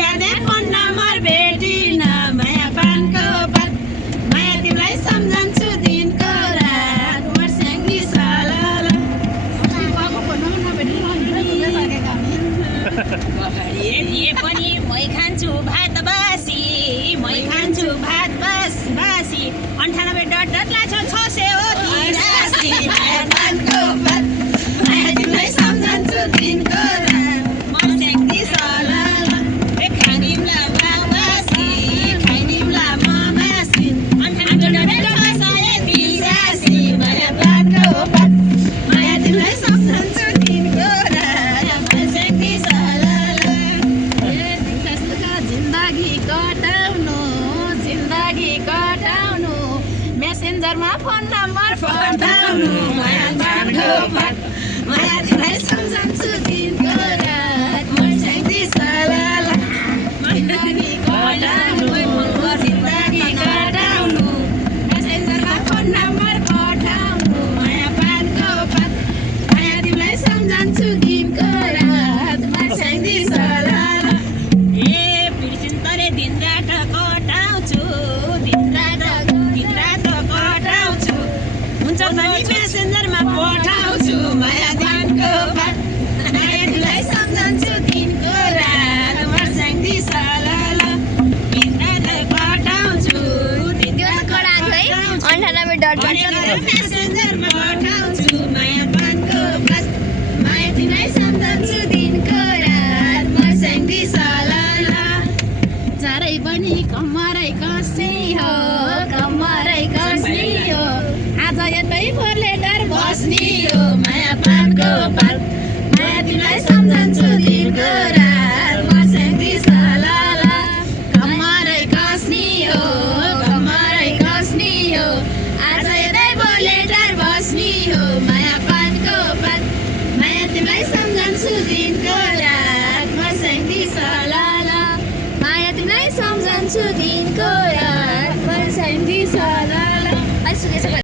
यादै phone number भेटिन माया पानको पात माया तिमीलाई सम्झन्छु दिनको रात मर्स्याङ्गी सलल दिए पनि मै खान्छु भात बासी मै खान्छु भात बासी 98 डट लाग्छ 600 हो तिरासी माया पानको पात माया तिमीलाई सम्झन्छु दिनको रात मर्स्याङ्गी सलल खानिमला बासी खाइनिमला ममासी 98 डट 683 माया पानको पात माया तिमीलाई सम्झन्छु दिनको रात मर्स्याङ्गी सलल जिन्दगी कटाउनु मेसेन्जरमा फोन नम्बर पठाउनु माया पानको पात माया तिमीलाई सम्झन्छु दिनको रात मर्स्याङ्गी सलल जिन्दगी कटाउनु मेसेन्जरमा फोन नम्बर पठाउनु माया पानको पात माया तिमीलाई सम्झन्छु दिनको रात मर्स्याङ्गी सलल दिन रात कटाउँछु हुन्छ भने मेसेन्जरमा पठाउँछु माया दिनको पात माया तिमीलाई सम्झन्छु दिनको रात मर्स्याङ्गी सलल दिन रात कटाउँछु मेसेन्जरमा पठाउँछु माया पानको पात माया तिमीलाई सम्झन्छु दिनको रात मर्स्याङ्गी सलल चारै पनि कम्मरै कसी हो आज यतै फोरले डर बस्नी हो माया पानको पात माया तिमीलाई सम्झन्छु दिनको रात मर्स्याङ्गी सलल कम्मरै कस्नी हो आज यतै फोरले डर बस्नी हो माया पानको पात माया तिमीलाई सम्झन्छु दिनको रात मर्स्याङ्गी सलल माया तिमीलाई सम्झन्छु दिनको रात मर्स्याङ्गी सलल